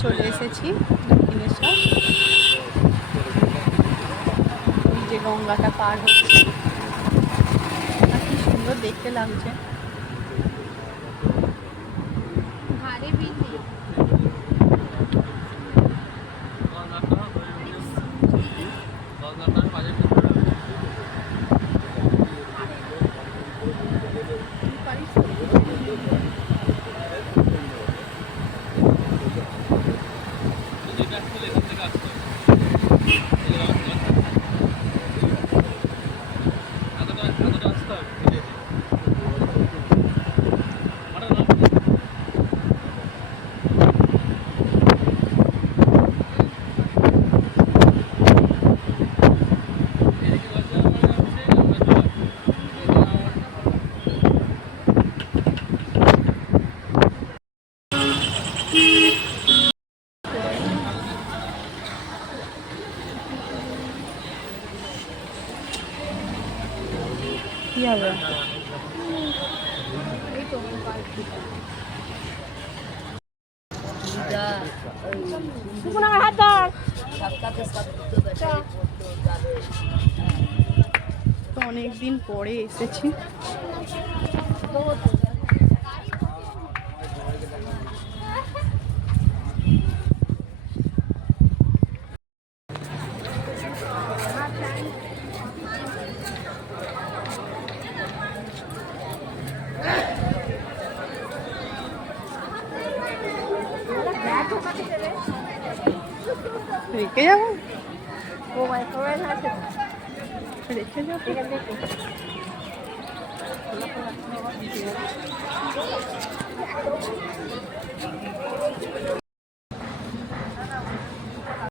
চলে এসেছি দক্ষিণেশ্বর। এই যে গঙ্গাটা পার হচ্ছে, কি সুন্দর দেখতে লাগছে। কি হবে? তো অনেকদিন পরে এসেছি। রেখে যাবো, রেখে যাবো।